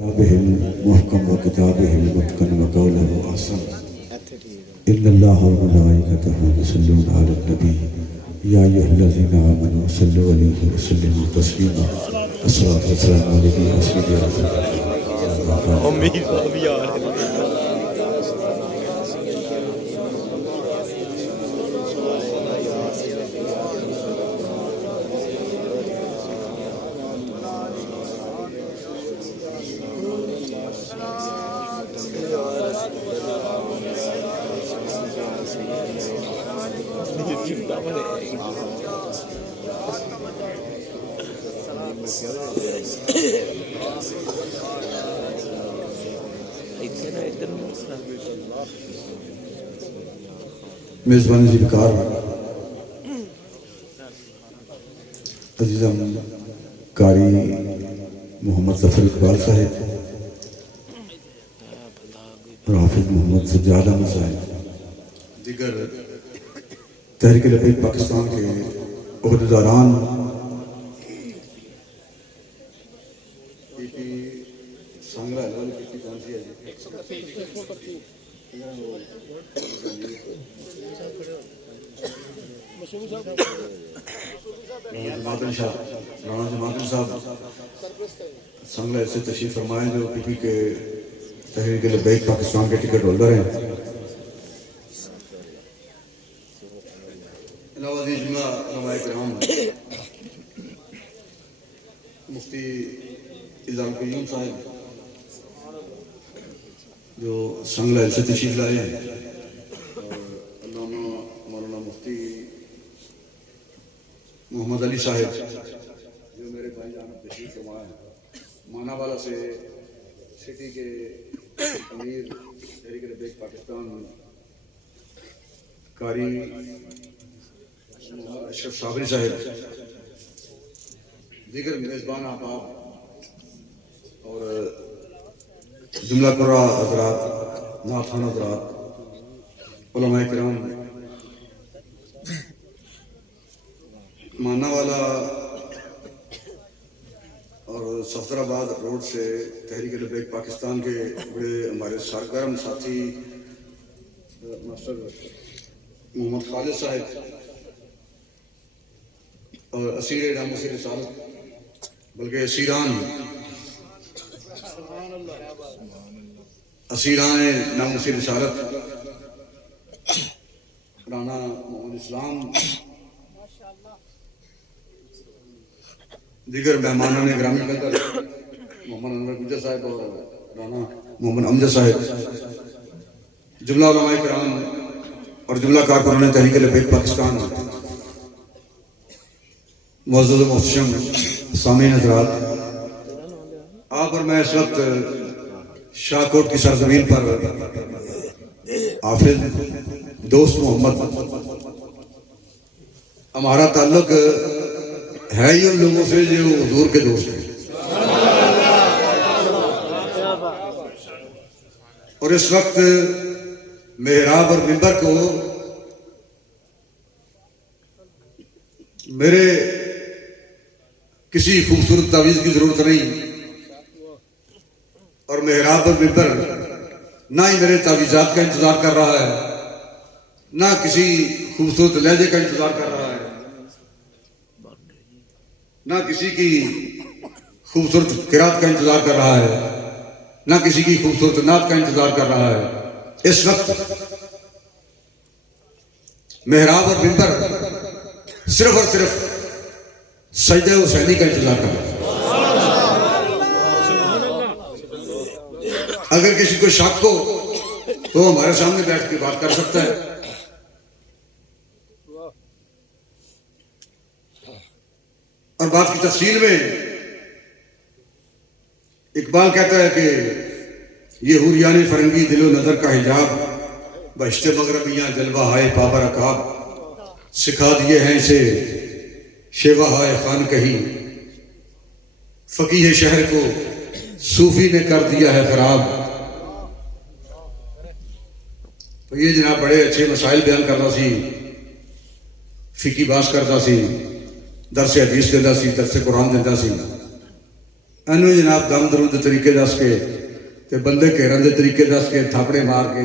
كتابه المحكم وكتابه المتقن وقوله أحسن إن الله وملائكته يصلون على النبي يا أيها الذين آمنوا صلوا عليه وسلموا تسليما الصلاة والسلام عليك يا سيدي يا رسول میزبان ذکر عزیزم قاری محمد ظفر اقبال صاحب اور حافظ محمد سجاد احمد صاحب دیگر تحریک لبیک پاکستان کے عہدیداران رانا جماعتن صاحب سنگلہ سے تشریف فرمائے جو پی پی کے تحریک لبیک پاکستان کے ٹکٹ ہولڈر ہیں علاوہ جملہ علماء کرام مفتی اظہار قیوم صاحب جو سنگلہ سے تشریف لائے ہیں اور علامہ مولانا مفتی محمد علی صاحب جو میرے بھائی جان تشریف فرمائے ہیں مانا والا سے سٹی کے امیر تحریک لبیک پاکستان قاری اشرف صابری صاحب دیگر میزبان احباب اور جملہ قرآ حضرات نعتخوان حضرات علماء کرام مانا والا اور صفدر آباد روڈ سے تحریک لبیک پاکستان کے بڑے ہمارے سرگرم ساتھی ماسٹر محمد خالد صاحب اور اسیر نام اسیر رسالت بلکہ اسیران نام اسیر رسالت رانا محمد اسلام دیگر مہمانوں نے گرامی قدر محمد انور گجر صاحب اور رانا محمد امجد صاحب جملہ علماء کرام اور جملہ کارکنان تحریک لبیک پاکستان معزز و محتشم سامعین حضرات آپ اور میں اس وقت شاہکوٹ کی سرزمین پر حافظ دوست محمد ہمارا تعلق ہے ہی ان لوگوں سے جو حضور کے دوست ہیں اور اس وقت محراب اور منبر کو میرے کسی خوبصورت تعویذ کی ضرورت نہیں اور محراب اور منبر نہ ہی میرے تعویذات کا انتظار کر رہا ہے نہ کسی خوبصورت لہجے کا انتظار کر رہا ہے نہ کسی کی خوبصورت قرات کا انتظار کر رہا ہے نہ کسی کی خوبصورت نعت کا انتظار کر رہا ہے اس وقت محراب اور منبر صرف اور صرف سجدہ حسینی کا انتظار کر رہا ہے اگر کسی کو شک ہو تو ہمارے سامنے بیٹھ کے بات کر سکتا ہے اور بات کی تفصیل میں اقبال کہتا ہے کہ یہ حوریان فرنگی دل و نظر کا حجاب بہشت مغربیاں جلوہ ہائے پابر عقاب سکھا دیے ہیں اسے شیوہ ہائے خان کہیں فقیہ شہر کو صوفی نے کر دیا ہے خراب. تو یہ جناب بڑے اچھے مسائل بیان کرتا سی, فقہی بحث کرتا سی, درس حدیث دیتا سی, درس قرآن دیتا سی. ਇਹਨੂੰ ਜਨਾਬ ਦਮ ਦਰੂਦ ਦੇ ਤਰੀਕੇ ਦੱਸ ਕੇ ਤੇ ਬੰਦੇ ਘੇਰਨ ਦੇ ਤਰੀਕੇ ਦੱਸ ਕੇ ਥਾਪੜੇ ਮਾਰ ਕੇ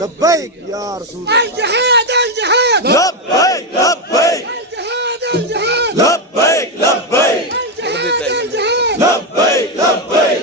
لبيك يا رسول الله الجهاد الجهاد لبيك لبيك الجهاد الجهاد لبيك لبيك الجهاد الجهاد لبيك لبيك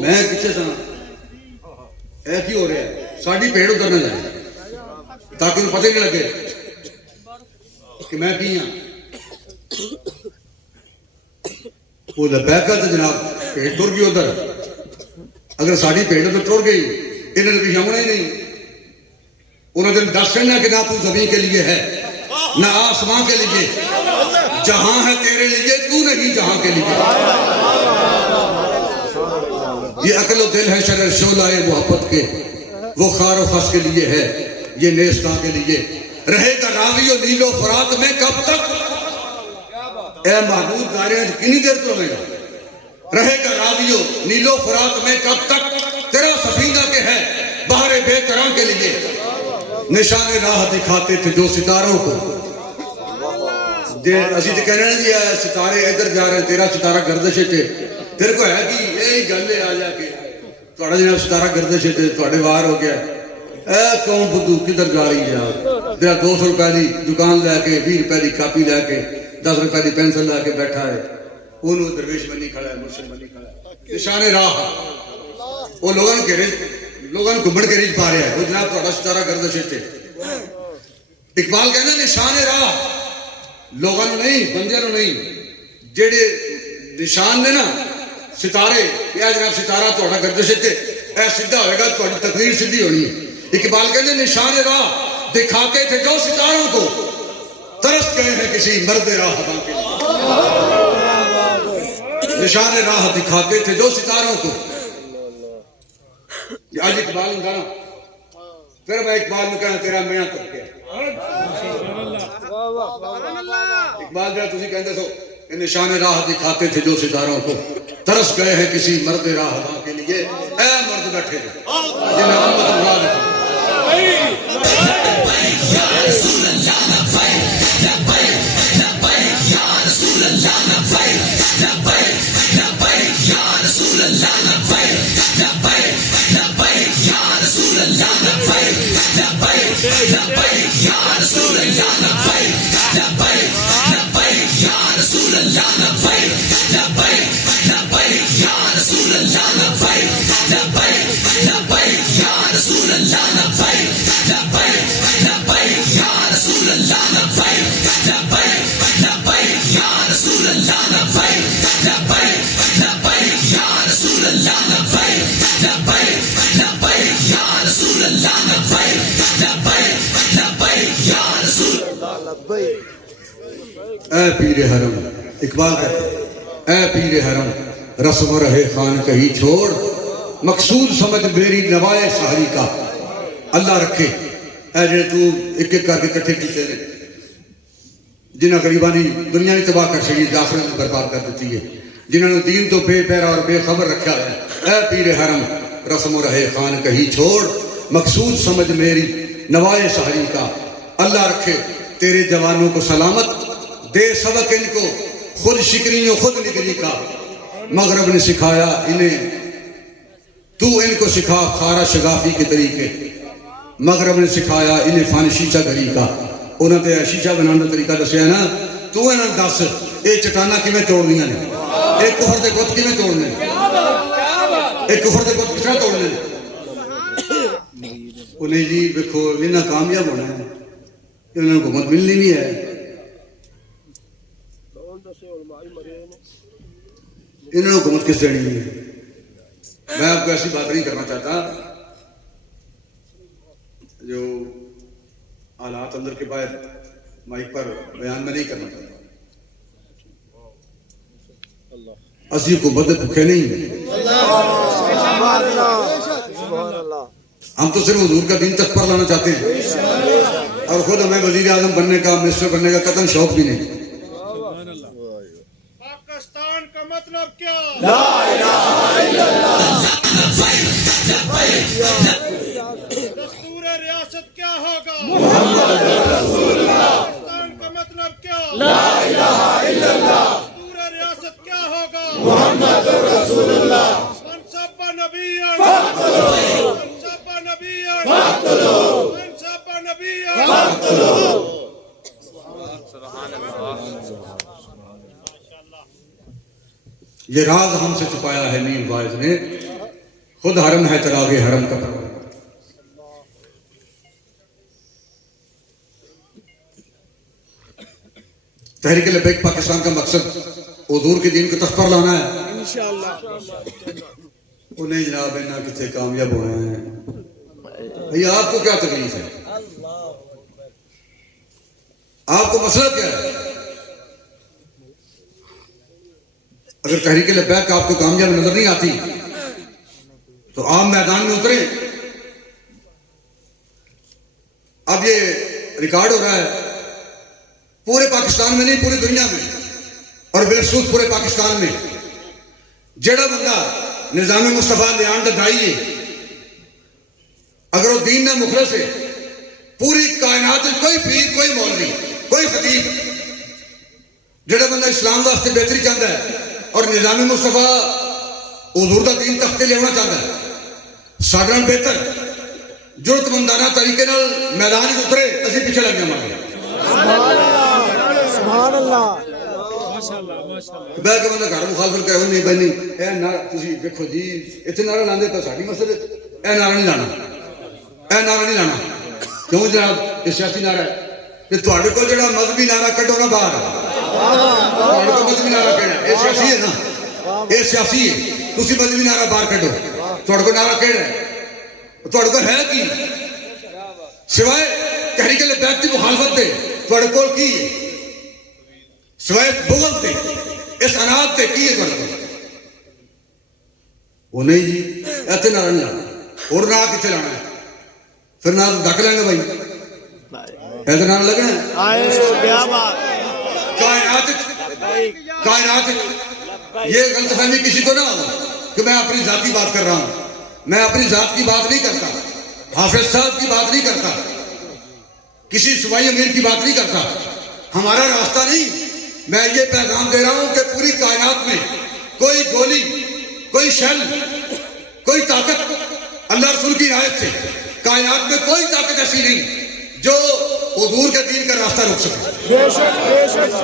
میں کتنے سا اے کی ہو رہا ہے ساڑی پیڑ اتر نہ جائے تاکہ انہیں پتہ نہیں لگے کہ میں کی ہاں وہ لبیکہ تو جناب پیڑ ٹر گئی ادھر اگر ساڑی پیڑ ادھر ٹر گئی انہیں تو پیچھے ہونا ہی نہیں انہوں نے دس کرنا کہ نہ تو زمین کے لیے ہے نہ آسمان کے لیے جہاں ہے تیرے لیے تو نہیں جہاں کے لیے یہ عقل و دل ہے شرر شعلہ محبت کے وہ خار و خس کے لیے ہے یہ نیستاں کے لیے رہے گا راوی و نیل و فرات میں کب تک اے محبوب دارے کنی دیر تو رہے گا رہے گا راوی و نیل و فرات میں کب تک تیرا سفینہ کے ہے بحر بے کرام کے لیے نشان راہ دکھاتے تھے جو ستاروں کو اسی تو کہنے نہیں دیا ستارے ادھر جا رہے ہیں تیرا ستارہ گردش ہے تیرے کو ہے کہ یہی گلے آ جا کے تھوڑا جناب ستارہ گردش ہے تھوڑے وار ہو گیا اے قوم بدو کدھر جا رہی ہے تیرا 200 روپے کی دکان لے کے 20 روپے کی کاپی لے کے 10 روپے کی پینسل لے کے بیٹھا ہے انہوں درویش بنی کھڑا ہے مرشد بنی کھڑا ہے نشان راہ وہ لوگوں کو گھمڑ کے ریچ پا رہا ہے وہ جناب تھوڑا ستارہ گردش ہے اقبال کہنا نشان راہ لوگوں نہیں بندے نہیں جیڑے نشان نے نا ستارے یا جناب ستارہ تھوڑا گردش ہے اے سیدھا ہوئے گا تھوڑی تقریر سیدھی ہونی ہے اقبال کہنے نشان راہ دکھاتے تھے جو ستاروں کو ترس گئے ہیں کسی مرد راہ کے لیے نشان راہ دکھاتے تھے جو ستاروں کو آج اقبال نے کہا پھر میں اقبال نے کہا تیرا میاں تب گیا اقبال جا تسی کہندے سو کہ نشان راہ دکھاتے تھے جو ستاروں کو ترس گئے ہیں کسی مرد راہ کے لیے اے مرد بیٹھے جنہیں محمد اللہ نے یا رسول اللہ لبیک لبیک لبیک یا رسول اللہ لبیک لبیک لبیک یا رسول اللہ لبیک لبیک لبیک یا رسول اللہ لبیک لبیک لبیک یا رسول اللہ لبیک لبیک لبیک یا رسول اللہ لبیک لبیک لبیک یا رسول اللہ لبیک لبیک لبیک یا رسول اللہ لبیک لبیک لبیک یا رسول اللہ لبیک لبیک لبیک یا رسول اللہ لبیک لبیک لبیک یا رسول اللہ لبیک لبیک لبیک یا رسول اللہ لبیک لبیک لبیک یا رسول اللہ لبیک اے پیر حرم اقبال کہتے اے پیر حرم رسم رہے خان کہیں چھوڑ مقصود سمجھ میری نوائے سہری کا اللہ رکھے اے جنہیں تو ایک ایک کر کے کٹھے کیتے ہیں جنہیں غریبانی دنیا نے تباہ کر سکی آخرت میں برباد کر دیتی ہے جنہوں نے دین تو بے پیرا اور بے خبر رکھا ہے اے پیر حرم رسم رہے خان کہیں چھوڑ مقصود سمجھ میری نوائے سہری کا اللہ رکھے تیرے جوانوں کو سلامت دے سبق ان کو خود شکری و خود نگری کا مغرب نے سکھایا انہیں تو ان کو سکھا خارا شگافی کے طریقے مغرب نے سکھایا انہیں فن شیشہ گری کا انہوں نے شیشہ بنانا طریقہ دسیا نا تو انہوں دس یہ چٹانا کیویں توڑنیاں نے ایک کفر دے بت کیویں توڑنے ایک کفر دے بت کس توڑنے انہیں جی دیکھو انہیں کامیاب ہونا ہے انہوں نے حکومت ملنی نہیں ہے انہوں نے حکومت کس دینی ہے میں آپ کو ایسی بات نہیں کرنا چاہتا جو حالات اندر کے باہر مائک پر بیان میں نہیں کرنا چاہتا اسی حکومت بھوکے نہیں ہیں ہم تو صرف حضور کا دین تک پر لانا چاہتے ہیں اور خود ہمیں وزیر اعظم بننے کا منسٹر بننے کا قطعاً شوق بھی نہیں پاکستان کا مطلب کیا لا الہ الا اللہ دستور ریاست کیا ہوگا محمد رسول اللہ پاکستان کا مطلب کیا لا الہ الا اللہ دستور ریاست کیا ہوگا محمد رسول اللہ منصب نبیان فاقتلوا منصب نبیان فاقتلوا منصب نبیان فاقتلوا یہ راز ہم سے چھپایا ہے میر واعظ نے، خود حرم ہے چراغ حرم کا پروانہ۔ تحریک لبیک پاکستان کا مقصد حضور کے دین کو تخت پر لانا ہے۔ وہ نہیں جناب، نہ کسی کامیاب ہونا ہے۔ بھئی آپ کو کیا تکلیف ہے؟ آپ کو مسئلہ کیا ہے؟ اگر تحریک لبیک آپ کو کامیاب نظر نہیں آتی تو آپ میدان میں اتریں۔ اب یہ ریکارڈ ہو رہا ہے پورے پاکستان میں نہیں، پوری دنیا میں، اور بالخصوص پورے پاکستان میں جڑا بندہ نظام مصطفیٰ لیان کا دائی ہے، اگر وہ دین نہ مخلص ہے، پوری کائنات میں کوئی پیر، کوئی مولوی، کوئی خطیب، جڑا بندہ اسلام واسطے بہتری چاہتا ہے اور نظام مصطفیٰ حضور دا دین تختے لے آنا چاہتا ہے، سارے نال بہتر جرت مندانہ طریقے نال میدان وچ اترے، اسی پیچھے لگ جاواں گے۔ سبحان اللہ۔ بہ کے بندہ گھر مخالفت کرے، نہیں بھائی نہیں، اے نعرہ تسی دیکھو جی اتنے نعرہ لاندے تو ساڈی مسئلے، اے نعرہ نہیں لانا، اے نعرہ نہیں لانا۔ کیوں جناب؟ یہ سیاسی نعرہ ہے کہ تواڈے کول جڑا مذہبی نعرہ کڈو نا باہر، تواڈے کول مذہبی نعرہ کہڑا ہے؟ یہ سیاسی ہے نا، یہ سیاسی ہے، تسی مذہبی نعرہ باہر کڈو۔ تواڈے کول نعرہ کہڑا ہے؟ تواڈے کول ہے کی سوائے تحریک لبیک کی مخالفت دے؟ تواڈے کول کی ہے سوائے بغض دے، اس انات دے کی ہے تواڈے کول؟ وہ نہیں جی، ایتھے نعرہ نہیں لانا، اور نہ کتنے لانا ہے؟ پھر نہ ڈک لیں گے بھائی، ایسے نعرہ لگنا ہے۔ کائنات یہ غلط فہمی کسی کو نہ ہو کہ میں اپنی ذاتی بات کر رہا ہوں، میں اپنی ذات کی بات نہیں کرتا، حافظ صاحب کی بات نہیں کرتا، کسی صوبائی امیر کی بات نہیں کرتا، ہمارا راستہ نہیں۔ میں یہ پیغام دے رہا ہوں کہ پوری کائنات میں کوئی گولی، کوئی شل، کوئی طاقت اللہ رسول کی رعایت سے کائنات میں کوئی طاقت ایسی نہیں جو حضور کے دین کا راستہ روک سکے۔ بے شک بے شک،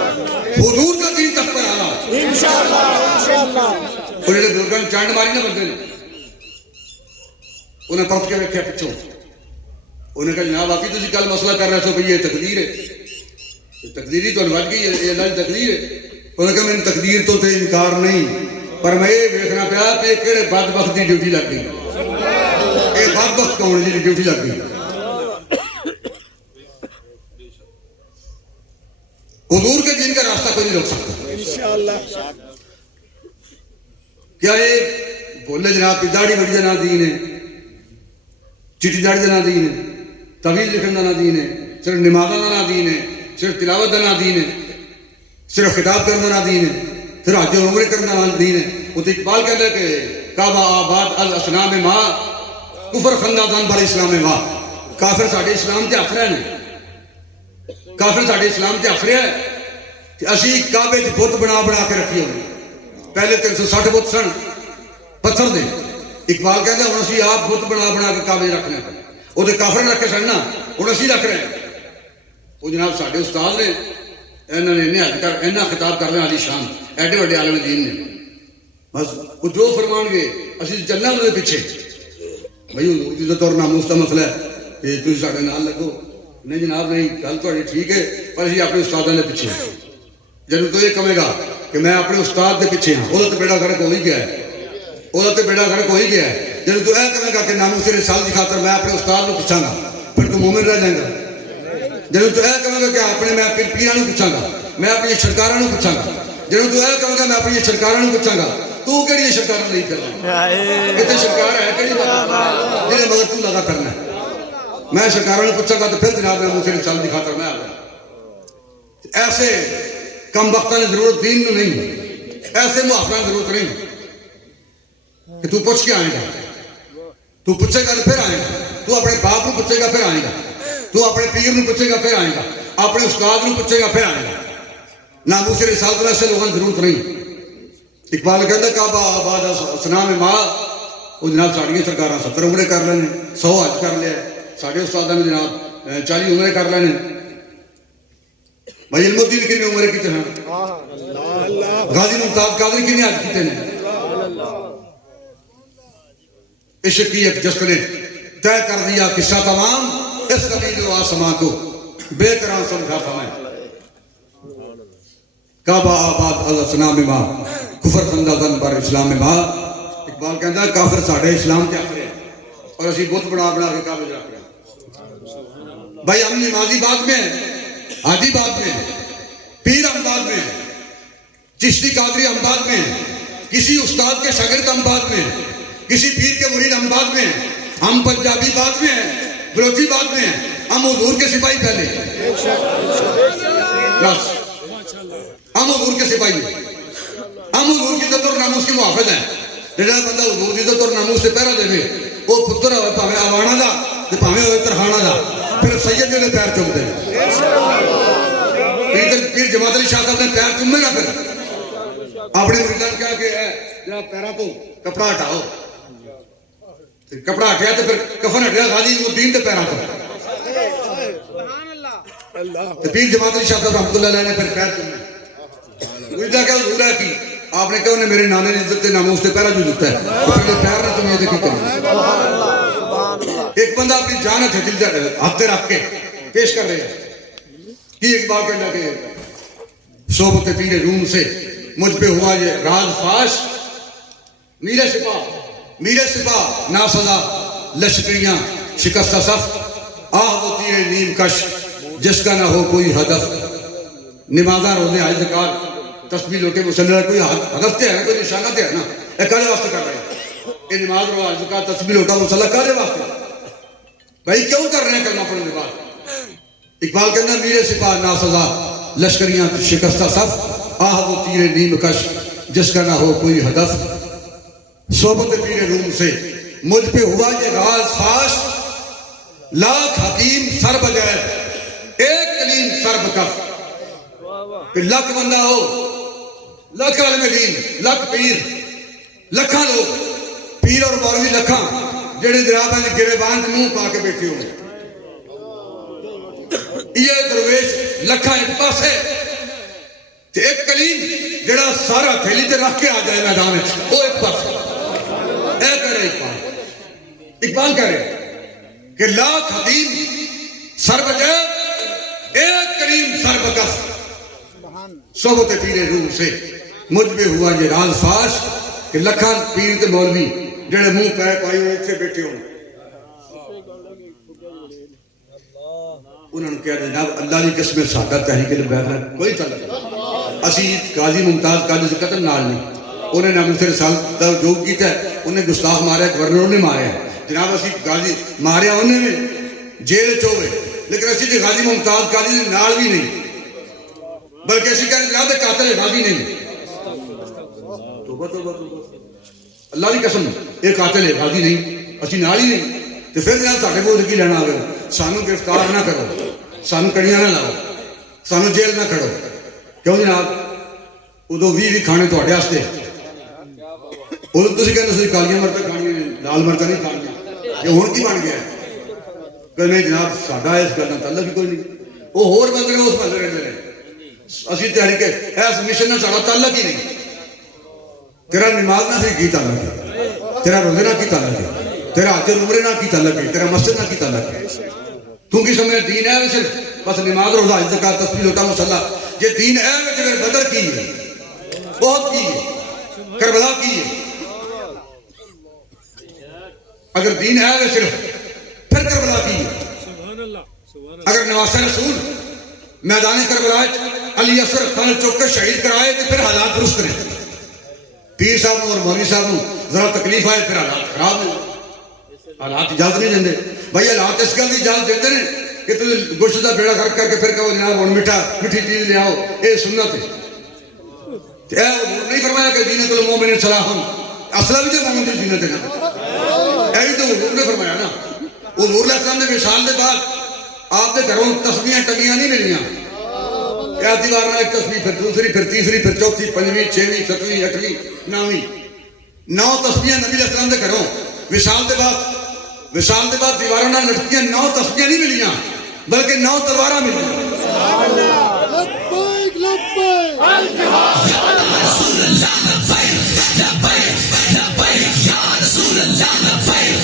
حضور کا دین تک پر آنا انشاءاللہ انشاءاللہ۔ انہیں بزرگوں نے چانڈ ماری نہ بندے نے، انہیں پرت کے رکھا پچھوں، انہیں کہا جناب آپ ہی کل مسئلہ کر رہے تھے بھئی یہ تقدیر ہے، تقدیری تو بچ گئی ہے، یہ اللہ کی تقدیر ہے۔ انہوں نے کہا میں تقدیر تو تے انکار نہیں، پر میں یہ دیکھنا پیا کہ یہ کہڑے بدبخت کی ڈیوٹی لگ گئی، یہ بدبخت کون ہے جی ڈیوٹی لگ گئی۔ حضور کے دین کا راستہ کوئی نہیں روک سکتا انشاءاللہ۔ کیا یہ بولے جناب کی داڑھی بڑی جنا دین ہے، چٹی داڑھی جنا دین ہے، تعویذ لکھن کا دین ہے، صرف نمازوں کا دین ہے، صرف تلاوت کا دین ہے، صرف خطاب کرنا کا دین ہے، پھر حج عمرے کرنا کا دین ہے۔ وہ تو اقبال کہتا ہے کہ کعبہ آباد الاسنام ماں کفر خندان بر اسلام ماں، کافر ساڈے اسلام تے ہتھ رہے ہیں، کافر ساڈے اسلام تے ہتھ رہے ہیں کہ اسی کعبے چ بت بنا بنا کے رکھی ہوئی، پہلے 360 بت سن پتھر دے، اقبال کہتا ہے ہوں اسی آپ بت بنا بنا کے کعبے رکھنے، وہ تو کافر رکھے سن نا، ہوں اسی رکھ رہے ہیں۔ وہ جناب ساڈے استاد نے انہوں نے خطاب کر رہے ہیں علی شان، ایڈے وڈے عالم دین نے، بس وہ جو فرمان گے اسی چلنا انہوں نے پیچھے۔ بھائی حضور کی عزت اور ناموس کا مسئلہ ہے کہ تم ساڈے نال لگو، نہیں جناب نہیں، گل تھوڑی ٹھیک ہے پر اسی اپنے استادوں کے پیچھے۔ جب تو یہ کہے گا کہ میں اپنے استاد کے پیچھے ہاں، وہ تو بیڑا گھر ہو ہی گیا ہے، وہ تو بیڑا گھر ہو ہی گیا ہے۔ جب تو یہ کہے گا کہ ناموس رسالت کی خاطر میں اپنے استاد کو پوچھاں گا، پھر تو مومن رہ جائے گا۔ جب تو یہ کہے گا کہ اپنے میں پیراں پوچھاں گا، میں اپنی سرکاراں پوچھاں گا، جب تو یہ کہے گا میں اپنی سرکاراں پوچھاں گا، تو کہڑی سرکار نہیں کرنا؟ اتنے سرکار ہے کہڑی جنہیں مگر تو لگا کرنا ہے۔ میں سرکاروں نے پوچھا گا تو پھر جناب میں مجھے رسالت کی خاطر میں آ گیا۔ ایسے کم وقتاں نے ضرورت دین میں نہیں، ایسے محافظاں ضرورت نہیں کہ تو پوچھ کے آئے گا، تو پوچھے گا پھر آئے گا، تو اپنے باپ کو پوچھے گا پھر آئے گا، تو اپنے پیر کو پوچھے گا پھر آئے گا، اپنے استاد کو پوچھے گا پھر آئے گا۔ ناموس رسالت میں ایسے لوگوں کی ضرورت نہیں۔ اقبال کہتا ہے کعبہ آباد اسنام ماں، وہ جناب ساڑی سرکاراں 70 عمرے کر لینے، 100 حج کر لیا، ساڑے استادوں نے جناب 40 عمرے کر لینے۔ بھائی علم الدین کتنے عمرے کیتے ہیں؟ غازی ممتاز قادری کتنے حج کیتے ہیں؟ عشق کی ایک جست نے طے کر دیا قصہ تمام، اس زمین و آسمان کو بے قرار سمجھا تھا میں۔ کعبہ آباد الاسنام ماں کفر زندہ زن پر اسلام ماں۔ اقبال کہتا ہے کافر ساڑھے اسلام کے آخر ہے اور اسی بت بنا بنا کے کعبے رکھ رہے ہیں۔ بھائی ہم نمازی بعد میں ہیں، حاجی بعد میں ہیں، پیر ہم بعد میں ہیں، چشتی قادری ہم بعد میں ہیں، کسی استاد کے شاگرد ہم بعد میں ہیں، کسی پیر کے مرید ہم بعد میں ہیں، ہم پنجابی بعد میں ہیں، بلوچی بعد میں ہیں، ہم حضور کے سپاہی پہلے بس، ہم حضور کے سپاہی ہیں، ہم حضور کی عزت اور ناموس کی محافظ ہیں۔ جڑا بندہ حضور کی عزت اور ناموس سے پہرا دے وہ پتر ہوئے پاویں آوانا دا تے پاویں ہوئے ترخانہ دا، پھر سید نے پیر چوم دے۔ پیر جماعت علی شاہ صاحب نے پیر چومے گا پھر اپنے مریدان کہا کہ جناب پیرا تو کپڑا ہٹاؤ، کپڑا ہٹیا تو پھر کفن ہٹیا غازی الدین تے پیرا تو پیر جماعت علی شاہ صاحب رحمۃ اللہ علیہ نے پھر پیر چومے۔ مریدہ کیا حضور ہے کی آپ نے کہا انہیں میرے نانے نے عزت ناموس تے پیرا جو دیتا ہے تو پہلے پیر نہ تمہیں دیکھی کریں۔ ایک بندہ اپنی جان ہتھے رکھ کے پیش کر رہے ہیں کہ ایک بار کہنا کہ صحبت پیر روم سے مجھ پہ ہوا یہ راز فاش، میرے سپاہ ناسزا لشکریاں شکستہ صف، آہ وہ تیر نیم کش جس کا نہ ہو کوئی ہدف، نمازاں روزے حج زکات تسبیح لوٹے مسلح کوئی ہدف تے ہے نا، کوئی نشانہ تے ہے نا، یہ کالے واسطے کر رہے ہیں یہ نماز رو حج زکات تسبیح لوٹا مسلح کالے واسطے بھائی کیوں کر رہے ہیں کرنا پڑنے کے بعد؟ اقبال کہنا میرے سپاہ ناسزا لشکریاں شکستہ صف، آہ وہ تیر نیم کش جس کا نہ ہو کوئی ہدف، صحبت پیر روم سے مجھ پہ ہوا یہ راز فاش، لاکھ حکیم سر بجائے ایک کلیم سر بکف، کہ لکھ بندہ ہو، لکھ علم دین، لکھ پیر، لکھاں لوگ پیر اور مولوی لکھاں جڑے جناب نے گریبان کے منہ پا کے بیٹھے ہوئے، یہ درویش لکھاں ایک پاس ہے تے ایک کلیم جڑا سارا تھیلی تے رکھ کے آ جائے میدان میں وہ ایک پاس اے کہہ رہے اقبال کہہ رہے کہ لاکھ حکیم سر بجائے ایک کلیم سر بکف، صحبت پیر روم سے مجھ پہ ہوا یہ راز فاش، کہ لکھاں پیر تے مولوی جڑے منہ پہ پائی ہوئے اتنے بیٹھے ہوئے انہوں نے کہا جناب اللہ کی قسم سادہ تحریک البیت ہے کوئی تعلق نہیں، اسی قاضی ممتاز قاضی سے قتل نال نہیں، انہیں ناموس رسالت کا جو کیتا ہے انہیں گستاخ مارا ہے، گورنر نے مارا ہے جناب، اسی قاضی ماریا انہیں نے جیل چوئے، لیکن اسی تے قاضی ممتاز قاضی سے نال بھی نہیں، بلکہ اسی کہنے جناب قاتل غازی نہیں، اللہ کی قسم یہ قاتل غازی نہیں، اسی نال ہی نہیں، تو پھر جناب ساڑھے کو کی لینا آگے سانو گرفتار نہ کرو، سانو کڑیاں نہ لاؤ، سانو جیل نہ کھڑو، کیوں جناب ادو بھی کھانے تو اٹھے آستے ادو تسی کہنے سے کالیاں مرتیں کھانی لال مرتیں نہیں کھانی، یہ ہون کی بن گیا ہے کہ نہیں جناب ساڑھا اس گلنا تعلق بھی کوئی نہیں، وہ ہور بند رہے اس بند رہے اسی تحریک ایس مشن نہ ساڑھا تعلق ہی نہیں، تیرا نماز نہ کی تعلق ہے، تیرا روزے نہ کی تعلق ہے، تیرا حج عمرے نہ کی تعلق ہے، تیرا مسجد نہ کی تعلق ہے، تو کی سمجھے دین ہے صرف بس نماز روزہ حج زکات تسبیح لوٹا مصلی، یہ دین ہے اگر بدر کی ہے بہت کی ہے کربلا کی ہے، اگر دین ہے صرف پھر کربلا کی ہے، اگر نواسہ رسول میدان کربلا علی اصغر خان چوک کے شہید کرائے تو پھر حالات درست کریں، پیر صاحب اور مولوی صاحب ذرا تکلیف آئے پھر حالات خراب ہیں، حالات اجازت نہیں دیندے بھائی، حالات اس گل کی اجازت دیتے ہیں کہ تو گوشت کا بیڑا گھر کر کے پھر کہو جناب اور میٹھی چیز لے آؤ، یہ سنت ہے، نہیں فرمایا کہ زینت المومن صلاح، اصلا بھی تو مومن کی زینت ہے نا، یہ بھی تو حضور نے فرمایا نا، حضور علیہ السلام نے وصال کے بعد آپ کے گھروں تسبیحاں ٹنگیاں نہیں ملیاں، کیا دیوار میں ایک تسبیح پھر دوسری پھر تیسری پھر چوتھی پنجویں چھویں ستویں اٹھویں نویں 9 تسبیحاں نبی علیہ السلام کے گھروں وصال کے بعد دیواراں نال لٹکیاں 9 تسبیحاں نہیں ملیاں بلکہ 9 تلواراں ملیاں، لبیک لبیک رسول اللہ لبیک لبیک لبیک یا رسول اللہ لبیک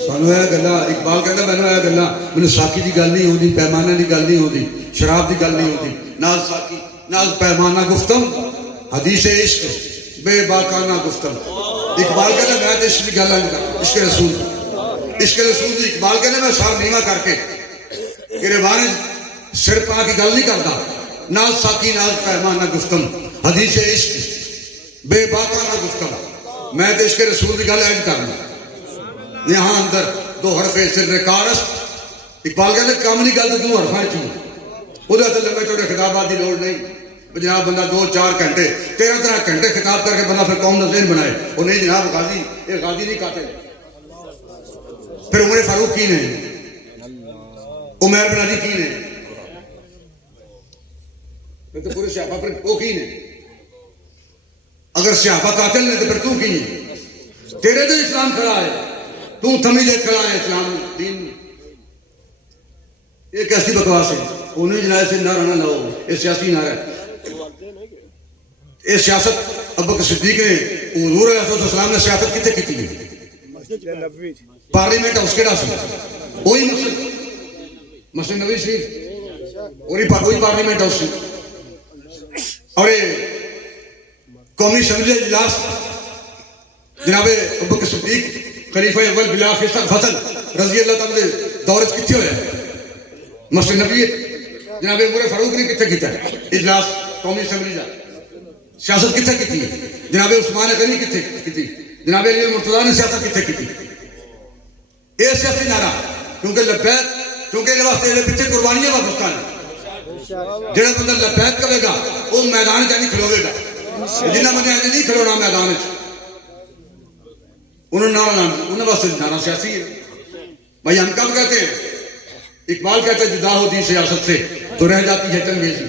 سانو یہ گلا اقبال کہتا مینوں یہ گلا مینوں ساکی دی گل نہیں ہوندی پیمانے دی گل نہیں ہوندی شراب دی گل نہیں ہوندی ناز ساکی ناز پیمانہ گفتم حدیث عشق بے باکانہ گفتم اقبال کہتا میں تو عشق دی گل نہیں عشق رسول دی اقبال کہتا میں سار نیواں کر کے گریبان سر پا کی گل نہیں کرتا ناز ساکی ناز پیمانہ گفتم حدیث عشق بے باکانہ گفتم میں تو عشق رسول دی گل ایج کرنا یہاں اندر دو حرف سر کارست اقبال کہتے کام نہیں گل تو دو حرفاں چوں ادھر تو لمبے چوڑے خطابات کی لوڑ نہیں جناب بندہ 2-4 گھنٹے 13 گھنٹے خطاب کر کے بندہ پھر قوم کا ذہن بنائے وہ نہیں جناب غازی یہ غازی نہیں قاتل پھر عمر فاروق کی نے عمر بن علی کی نے پھر تو پورے صحابہ پر وہ کی نے اگر صحابہ قاتل نے تو پھر تو کی ہے تیرے تو اسلام کھڑا ہے تو تھمی دے کھڑا ہے اسلام دین یہ کیسی بکواس ہے انہیں جنائے سے نعرہ نہ لاؤ یہ سیاسی نعرہ ہے یہ سیاست ابو بکر صدیق نے حضور علیہ السلام نے سیاست کتے کی تھی پارلیمنٹ اس کے سی وہی مسجد نبوی شریف وہی پارلیمنٹ ہاؤس اور قومی اسمبلی اجلاس جناب ابو بکر صدیق خلیفہ اول بلا فضل رضی اللہ تعالی دور کتنے ہوئے مسجد نبوی جناب عمر فاروق نے کتنے کیتا ہے اجلاس قومی اسمبلی کا سیاست کتنے کی جناب عثمان غنی کتنے کی جناب علی مرتضیٰ نے سیاست کتنے کی یہ سیاسی نعرہ کیونکہ لبیک کیونکہ یہ واسطے یہ پیچھے قربانیاں واپس کرنا جہاں بندہ لبیک کرے گا وہ میدان کا نہیں کھلوے گا جنہ بندے نہیں کھلونا میدان انہوں واسطے نعرہ سیاسی ہے بھائی ہم کب کہتے ہیں اقبال کہتے ہیں جدا ہو دین سیاست سے تو رہ جاتی ہے چنگیزی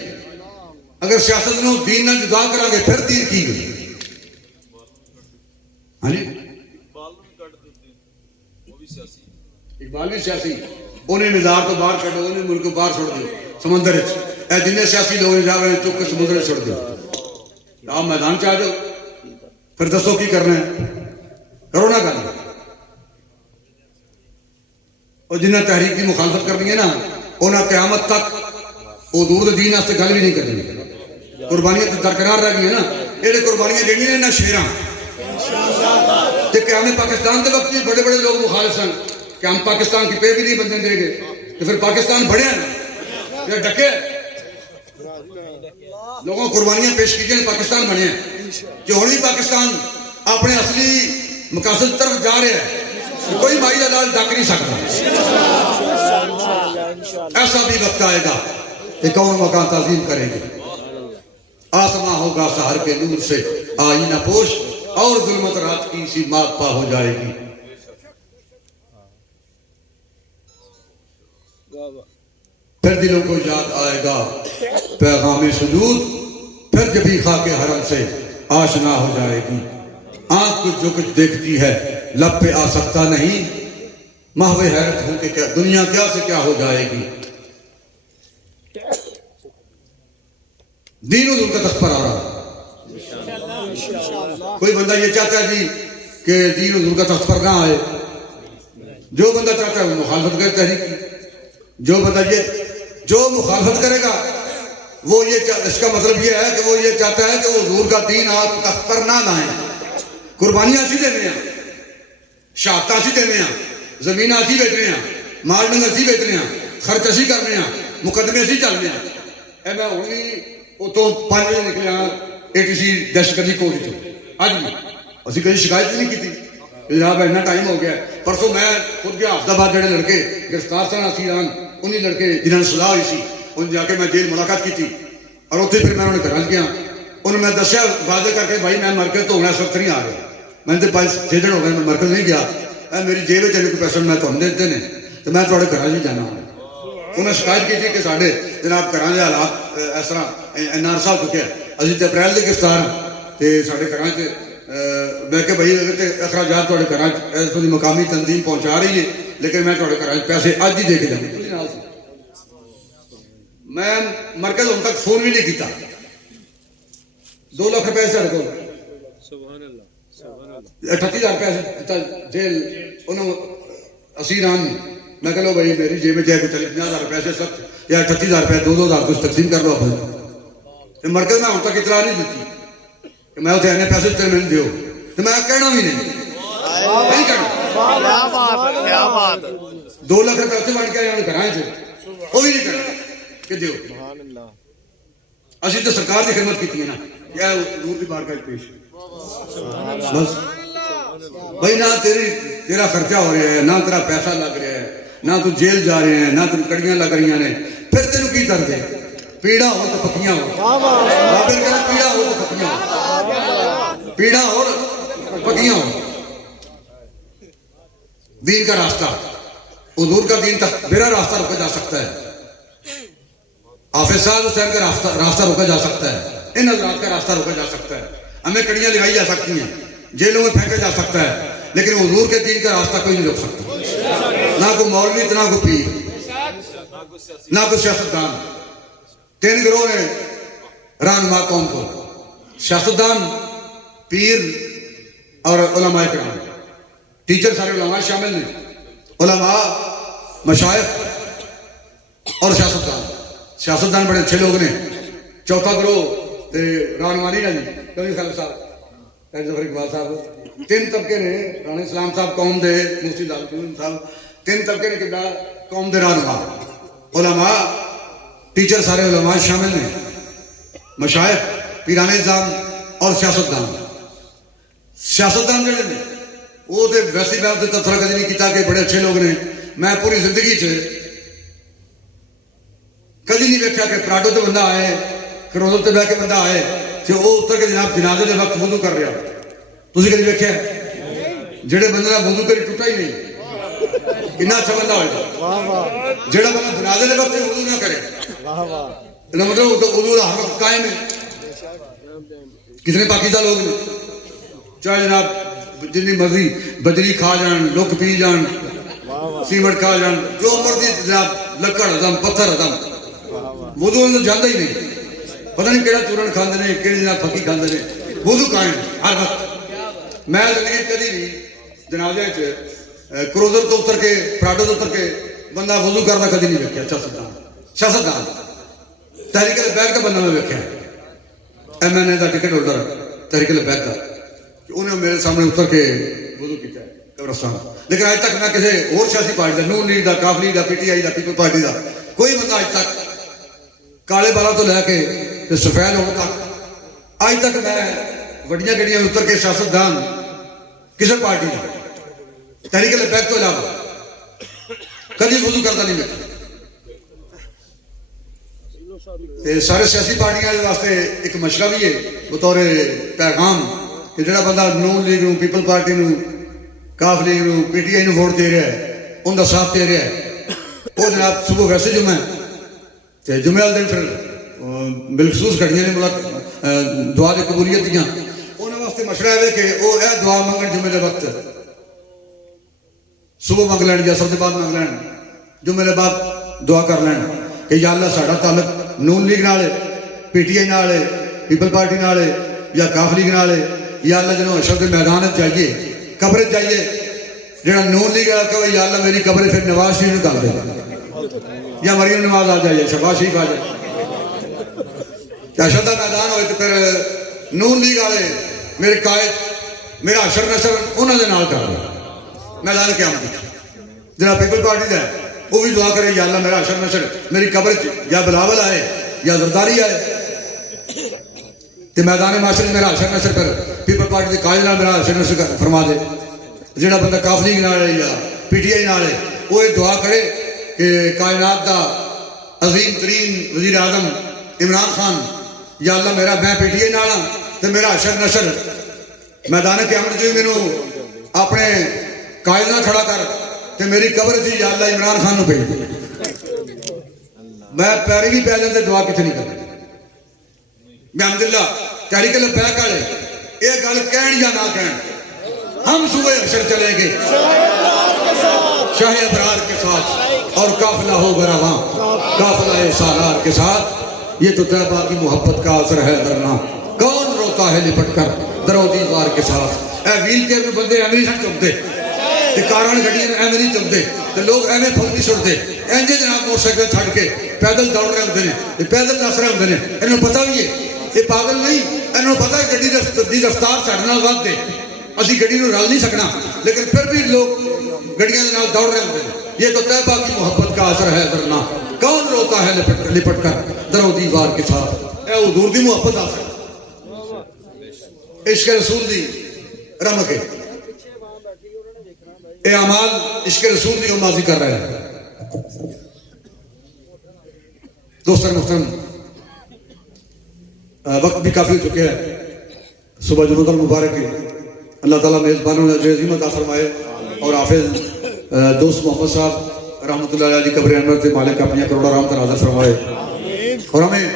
اگر سیاست نو دین نہ جدا کرا گے پھر دین کی گئی ہاں جی اقبال بھی سیاسی انہیں مزار تو باہر کٹو انہیں ملک کو باہر چھوڑ دو سمندر اے جن سیاسی لوگ جاوے چک کے سمندر چھوڑ دو آپ میدان چاہ جاؤ پھر دسو کی کرنا ہے کرو نہ کرنا اور جنہ تحریک کی مخالفت کرنی ہے نا انہیں قیامت تک حضور دین واسطے گل بھی نہیں کرنی قربانیاں تو درکنار رہ گئی ہیں نا یہ قربانیاں دینی ہیں نہ شیراں کہ ہمیں پاکستان کے وقت بھی بڑے بڑے لوگ مخالف سن کہ ہم پاکستان کی پہ بھی نہیں بندے دے گئے تو پھر پاکستان بڑھے ہیں یا ڈکے لوگوں قربانیاں پیش کی ہیں پاکستان بڑھے ہیں کہ ہونی پاکستان اپنے اصلی مقاصد طرف جا رہے ہیں کوئی بھائی دلال ڈک نہیں سکتا ایسا بھی وقت آئے گا کہ کون مکان تعظیم کریں گے آسماں ہوگا سحر کے نور سے آئینہ پوش اور ظلمت رات کی سی مات پا ہو جائے گی پھر دلوں کو یاد آئے گا پیغام سجود پھر جبھی خاک حرم سے آشنا ہو جائے گی آنکھ کو جو کچھ دیکھتی ہے لب پہ آ سکتا نہیں محو حیرت ہوں کہ دنیا کیا سے کیا ہو جائے گی دین حضور کا تخت پر آ رہا کوئی بندہ یہ چاہتا ہے جی کہ دین حضور کا تخت پر نہ آئے جو بندہ چاہتا ہے وہ مخالفت کرے تحریک کی جو بندہ جو مخالفت کرے گا وہ یہ اس کا مطلب یہ ہے کہ وہ یہ چاہتا ہے کہ وہ حضور کا دین آپ تخت پر نہ لائیں قربانیاں اسی دینے ہیں شہادتاں اسی دینے ہیں زمیناں اسی بیچنے ہیں مال ڈنگر اسی بیچنے ہیں خرچ اسی کرنے ہیں مقدمے اسی چلنے ہیں اے میں ہوئی وہ تو 5 بجے نکلے ہاں ATC دہشت گردی کوڑی تو آج بھی اسی کہیں شکایت نہیں کی تھی جناب اتنا ٹائم ہو گیا پرسوں میں خود گیا حفظ آباد جڑے لڑکے گرفتار سن اسیران انہیں لڑکے جنہوں نے صلاح ہوئی سی انہیں جا کے میں جیل ملاقات کی تھی اور اتنے پھر میں انہوں نے گھر گیا انہوں نے میں دسیا واضح کر کے بھائی میں مرکز تو ہونا اس وقت نہیں آ رہا میں نے 6 دن ہو گئے میں مرکز نہیں گیا میری جیب میں کوئی پیسے میں تمہیں دیتے ہیں تو میں تھوڑے گھر ہی جانا ہوں انہیں شکایت کی تھی کہ سارے جناب گھر کے حالات اس طرح اینا عرصہ ہو چکے ابھی تو اپریل کے گرفتار ہیں تو سارے گھر میں کہ بھائی اگر اخراجات تھوڑے گھر مقامی تنظیم پہنچا رہی ہے لیکن میں تھوڑے گھر پیسے اج ہی دے کے جاؤں میں مرکز ان تک فون بھی نہیں کیتا 2 لاکھ روپے سے رکھو 38,000 روپے جیل انہوں اسیران میں کہ لو بھائی میری جیب میں چاہے 50,000 روپے سے سخت یا 38,000 روپے 2,000 کچھ تقسیم کر لو اپنے مرکز میں ہوں تک اطلاع نہیں دیتی کہ میں اتنے پیسے تیرے میں دیو تو میں کہنا بھی نہیں کرنا کیا بات 2 لاکھ روپے اتنے بڑھ کے آئے گھرائیں تھے وہ بھی نہیں کرنا کہ دیو اسی تو سرکار کی خدمت کی ہے نا کیا حضور کی بارگاہ پیش بس بھائی نہ تیرا خرچہ ہو رہا ہے نہ تیرا پیسہ لگ رہا ہے نہ تو جیل جا رہے ہیں نہ تم کڑیاں لگ رہی ہیں پھر تینوں کی درد ہے پیڑا ہو تو پکیاں ہو بابر کہنا پیڑا ہو تو پکیاں ہو پیڑا ہو پکیاں ہو دین کا راستہ حضور کا دین تک میرا راستہ روکا جا سکتا ہے حافظ صاحب حسین کا راستہ روکا جا سکتا ہے ان حضرات کا راستہ روکا جا سکتا ہے ہمیں کڑیاں لگائی جا سکتی ہیں جیلوں میں پھینکا جا سکتا ہے لیکن حضور کے دین کا راستہ کوئی نہیں روک سکتا نہ کوئی مولوی نہ کوئی پیر نہ کوئی سیاستدان 3 گروہ ہیں رہنما قوم کو سیاستدان پیر اور علماء کرام ٹیچر سارے علماء شامل ہیں علماء مشائخ اور سیاستدان بڑے اچھے لوگ نے چوتھا گروہ رہنما نہیں ہے جی کبھی خالد صاحب ظفر اقبال صاحب 3 طبقے نے رانا اسلام صاحب قوم دے مفتی دارالعلوم صاحب 3 طبقے نے کدا قوم دے رہنما علماء ٹیچر سارے علماء شامل ہیں مشائخ پیران نظام اور سیاستدان جڑے نے وہ تے ویسے میں تے تبصرہ کدی نہیں کیتا کہ بڑے اچھے لوگ نے میں پوری زندگی چ کدی نہیں دیکھا کہ پراڈو تے بندہ آئے کروزل تے بیٹھ کے بندہ آئے کہ وہ اتر کے جناب جنازے دے وقت وضو کر رہا تسی کدی دیکھا جڑے بندے دا وضو کری ٹوٹا ہی نہیں کنا اچھا بندہ ہوئے جڑا بندہ جنازے دے وقت وضو نہ کرے نہ مطلب تو وضو دا حق قائم ہے کتنے پاکیزہ لوگ نے چاہے جناب جتنی مرضی بجری کھا جان لک پی جان سیمنٹ کھا جان جو مرضی جناب لکڑ ہضم پتھر ہضم وضو اندر جاندہ ہی نہیں پتہ نہیں کیڑا چورن کھاندے نے کیڑی جناب پھکی کھاندے نے وضو قائم ہر وقت میں زندگی کدی بھی جنازے چ کروزر تو اتر کے پراڈو تو اتر کے بندہ وضو کرتا کدی نہیں ویکھیا سیاستدان تحریک البیت کا بندہ میں ویکھیا M N a the ticket holder تحریک البیت کا انہیں میرے سامنے اتر کے وضو کیتا ہے قبرستان لیکن آج تک میں کسی اور سیاسی پارٹی دا نون لیگ دا کاف لیگ دا پی ٹی آئی دا پیپل پارٹی دا کوئی بندہ آج تک کالے بالا تو لے کے سفید ہونے تک آج تک میں وڈیاں گڈیاں اتر کے سیاستدان کسی پارٹی دا تحریک البیت تو علاوہ کبھی وضو کرتا نہیں دیکھا سارے سیاسی پارٹیاں واسطے ایک مشورہ بھی ہے بطور پیغام کہ جڑا بندہ نون لیگ نو پیپل پارٹی نو کاف لیگ نو پی ٹی آئی نو ووٹ دے رہا ہے ان کا ساتھ دے رہا ہے وہ جناب صبح ویسے جمعہ ہے جمعہ والے دن پھر بالخصوص کھڑیاں نے دعا کی قبولیت دیاں انہوں واسطے مشورہ ہے کہ وہ اے دعا منگن جمعے کے وقت صبح منگ لین یا سب سے بعد منگ لین جمعے کے بعد دعا کر لین کہ یا اللہ ساڈا تعلق نون لیگ نال پی ٹی آئی نال پیپل پارٹی نال یا کاف لیگ نال یا اللہ جنوں حشر کے میدان جائیے قبر جائیے جڑا نون لیگ والا کہے یا اللہ میری قبر پھر نواز شریف کر دے یا مریم نواز آ جائیے شہباز شریف آ جائے حشر کا میدان ہوئے تو پھر نون لیگ والے میرے قائد میرا حشر نشر انہوں نے نال کر دے میدان قیامت جڑا پیپل پارٹی کا ہے وہ بھی دعا کرے یا اللہ میرا حشر نشر میری قبر یا بلاول آئے یا زرداری آئے تو میدان معاشر میرا حشر نشر کر پیپل پارٹی کے قائد نال میرا حشر نشر فرما دے جڑا بندہ کاف لیگ نال ہے یا پی ٹی آئی نال ہے وہ یہ دعا کرے کہ کائنات دا عظیم ترین وزیر اعظم عمران خان یا اللہ میرا میں پی ٹی آئی نال ہاں تو میرا حشر نشر میدان قیامت جو مینوں اپنے قائد نال کھڑا کر تے میری قبر تھی یا اللہ عمران خان نو بھیج دے میں پیری بھی پہ جاندے دعا کتنے نہیں کرتا الحمدللہ تحریک البیت والے یہ گل کہن یا نہ کہن ہم صبح حشر چلیں گے شاہ ابرار کے ساتھ اور قافلہ ہوگا رواں قافلہ سالار کے ساتھ یہ تو طیبہ کی محبت کا اثر ہے درنا کون روتا ہے لپٹ کر درو دیوار کے ساتھ اے ویل چیئر میں بندے امریکن چکتے تے کاراں گڈیاں ایویں نہیں چلدے تے لوگ ایویں پھلتی چھڑتے انج جناب موٹر سائیکل چھڈ کے پیدل دوڑ رہے ہوندے نے تے پیدل نس رہے ہوندے نے انہاں نوں پتہ بھی ہے یہ پاگل نہیں انہاں نوں پتہ ہے گڈی دی رفتار ساڈے نال ود ہے اسی گڈی نوں رل نہیں سکنا لیکن پھر بھی لوگ گڈیاں دے نال دوڑ رہے ہوندے نے یہ تو طیبہ کی محبت کا اثر ہے ورنہ کون روتا ہے لپٹ کر درو دیوار کے ساتھ اے حضور دی محبت اثر عشق رسول دی رمک ہے اے اعمال عشق رسول دی ماضی کر رہے ہیں دوستان محترم وقت بھی کافی ہو چکے ہیں صبح جمعہ المبارک ہے اللہ تعالیٰ میزبانوں نے اجر عظیم عطا فرمائے اور حافظ دوست محمد صاحب رحمۃ اللہ علیہ قبر انور سے مالک اپنی کروڑا رحمت نازل فرمائے اور ہمیں